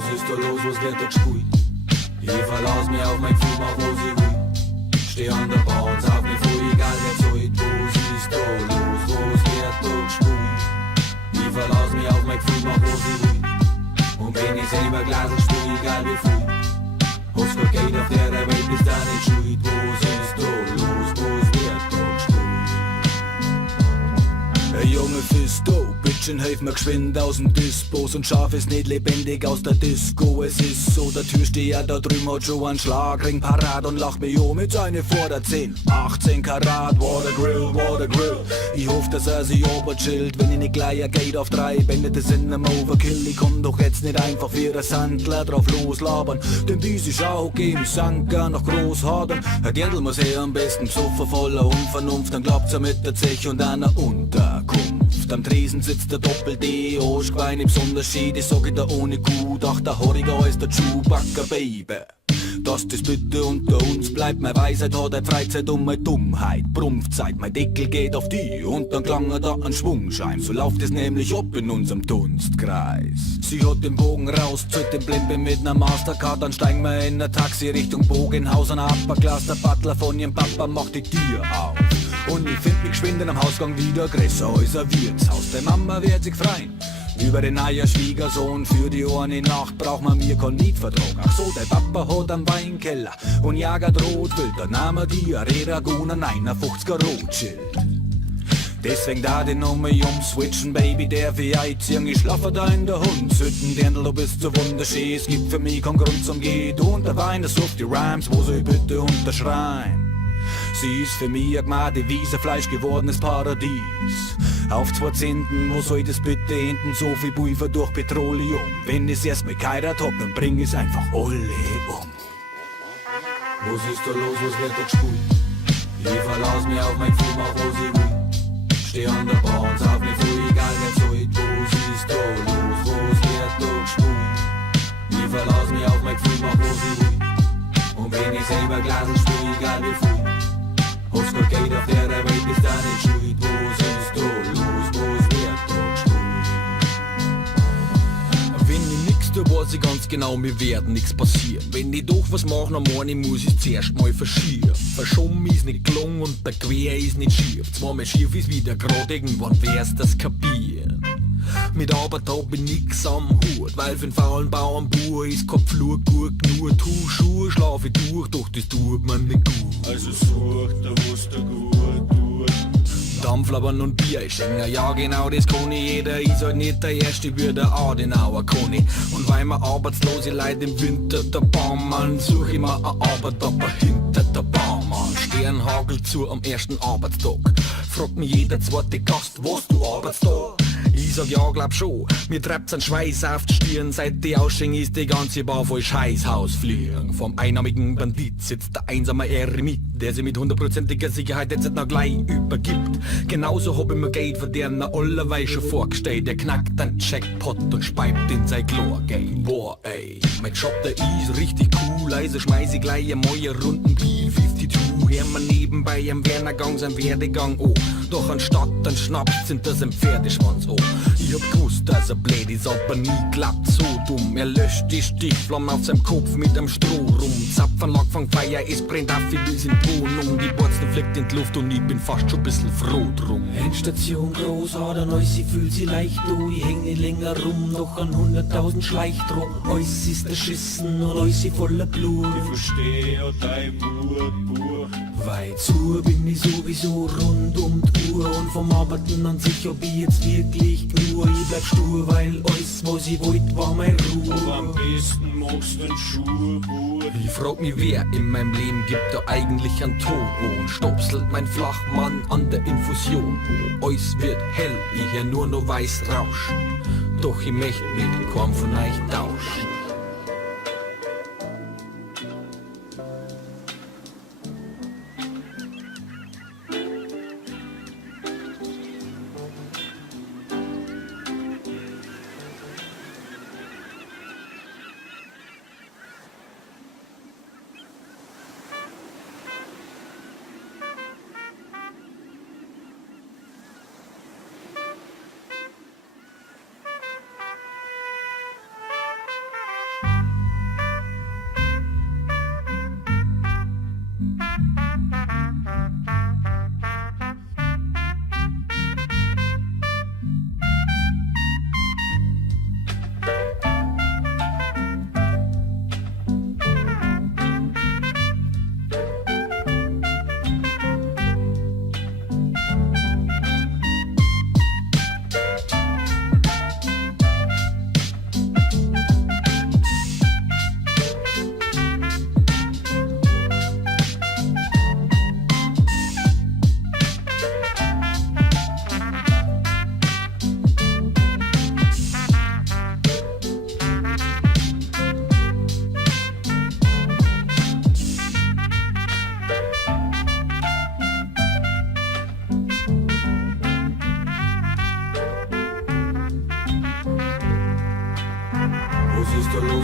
Was ist da los, was wird da gespielt? Ich verlass mich auf mein Gefühl, mach was ich will. Steh an der Bar und sauf mich voll, egal wer zahlt. Was ist da los, was wird da gespielt? Ich verlass mich auf mein Gefühl, mach was ich will. Und wenn ich selber Glas spiel, egal wie viel. Hast gar kein auf der Welt, bist da nicht schuld. Was ist da los, was wird da gespielt? Hey Junge, Fisto, Bitchen, helf mir geschwind aus dem Dispos und schaff es nicht lebendig aus der Disco. Es ist so, der Türsteher da drüben hat schon einen Schlagring parat und lacht mich mit seine Vorderzehn. 18 Karat, Water Grill, Water Grill. Ich hoffe, dass sich oberchillt, wenn ich nicht gleich ein Gate auf 3 bändet, das in einem Overkill. Ich komm doch jetzt nicht einfach wie ein Sandler drauf loslabern, denn dies ist auch okay, ich Sanker noch groß hadern. Ein Dirndl muss am besten besoffen, voller Unvernunft, dann glaubt's mit der Zeche und einer Unterkunft. Am Tresen sitzt der Doppel-D, Oschwein im Sonderschied, ich sag da ohne Gut, ach der Horriger ist der Chewbacca, Baby. Dass das bitte unter uns bleibt, meine Weisheit hat eine Freizeit und meine Dummheit Prumpfzeit, mein Deckel geht auf die und dann klang da ein Schwungschein, so läuft es nämlich ab in unserem Dunstkreis. Sie hat den Bogen raus, zählt den Blimpe mit ner Mastercard, dann steigen wir in der Taxi Richtung Bogenhaus, ein Upperglas, der Butler von ihrem Papa macht die Tür auf. Und ich find mich geschwind am Hausgang wieder größer als ein Wirtshaus. Die Mama wird sich freuen über den neuen Schwiegersohn. Für die eine Nacht braucht man mir keinen Mietvertrag. Ach so, der Papa hat einen Weinkeller und jagert Rotwild. Dann nahm er die Red-Raguna 59er Rotschild. Deswegen da die Nummer umswitchen, Baby, der für einziehen. Ich schlafe da in der Hundshütten, Dirndl, du bist so wunderschön. Es gibt für mich keinen Grund zum Gehen. Du und der Wein, das sucht die Rhymes, wo sie bitte unterschreiben. Sie ist für mich ein Gmade-Wiese, fleischgewordenes Paradies. Auf 2 Zenten, wo soll das bitte enden? So viel Pulver durch Petroleum. Wenn es erst mal geheiratet hab, dann bring es einfach alle um. Was ist da los, was wird da gespielt? Ich verlass mich auf mein Gefühl, mach was ich will. Steh an der Bar und sauf mich voll, egal wer zahlt. Was ist da los, was wird da gespielt? Ich verlass mich auf mein Gefühl, mach was ich will. Und wenn ich selber Glasen spiel, egal wie viel. Hast gar Geld auf der Welt, bist da nicht schuld. Was ist da los, was wird da gespielt? Wenn ich nix tu, weiß ich ganz genau, mir werden nix passieren. Wenn ich doch was mach, dann meine ich, muss ich zuerst mal verschieben. Verschoben ist nicht gelungen und der Quer ist nicht schief. Zweimal schief ist wieder grad, irgendwann wär's das kapieren. Mit Arbeit hab ich nix am Hut, weil für den faulen Bauernbauer ist kein Pflug gut genug. Tu Schuhe, schlaf ich durch, doch das tut mir nicht gut. Also such da, was da gut tut. Dampflabern und Bier, ich schenke, ja genau, das kann ich. Jeder ist halt nicht der Erste, wie der Adenauer kann ich. Und weil mir arbeitslose Leute im Winter der Baumann, such ich mir eine Arbeit, aber hinter der Baumann. Sternhagel zu am ersten Arbeitstag, fragt mich jeder zweite Gast, was du arbeitst da? Ich sag ja, glaub schon, mir treibt's an Schweiß auf die Stirn. Seit die Ausschenk ist die ganze Bar voll Scheißhaus fliegen. Vom einarmigen Bandit sitzt der einsame Eremit, der sie mit 100%iger Sicherheit jetzt noch gleich übergibt. Genauso hab ich mir Geld von der allerweil schon vorgestellt. Der knackt den Jackpot und speibt in sein Chlorgeld. Boah ey, mein Job der ist richtig cool, also schmeiß ich gleich einmal Runden B-52. Hör mir nebenbei am Wernergang sein Werdegang an. Doch anstatt ein Schnaps sind das ein Pferdeschwanz an. Ich hab gewusst, dass er blöd ist, aber nie klappt so dumm. Er löscht die Stichflammen auf seinem Kopf mit einem Stroh rum. Zapfanlag von Feier, es brennt auf wie bis in Wohnung. Die Wurzel fliegt in die Luft und ich bin fast schon ein bisschen froh drum. Endstation Großader, alles sie fühlt sie leicht an. Ich häng nicht länger rum, noch an 100.000 schleicht drum. Alles ist erschissen und alles sie voller Blut. Ich versteh ja dein Buch. Weit zu bin ich sowieso rund um die Uhr. Und vom Arbeiten an sich hab ich jetzt wirklich nur. Ich bleib stur, weil alles was ich wollt war mein Aber Ruhe. am besten magst du den Schuh. Ich frag mich, wer in meinem Leben gibt da eigentlich einen Ton an? Stopselt mein Flachmann an der Infusion an. Alles wird hell, ich hör nur noch weiß rauschen. Doch ich möcht mit keinem von euch tauschen.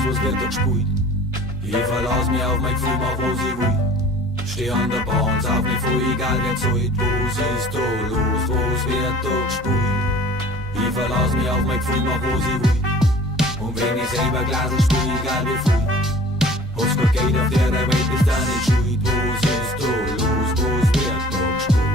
was wird da gespielt. Ich verlass mich auf mein Gefühl, mach was ich will. Steh an der Bar und sauf mich voll, egal wer zahlt. Was ist da los, was wird da gespielt? Ich verlass mich auf mein Gefühl, mach was ich will. Und wenn ich selber Glasl spiel, egal wie viel. Hast kein Geld auf der Welt, ist da nicht schuld. Was ist da los, was wird da gespielt?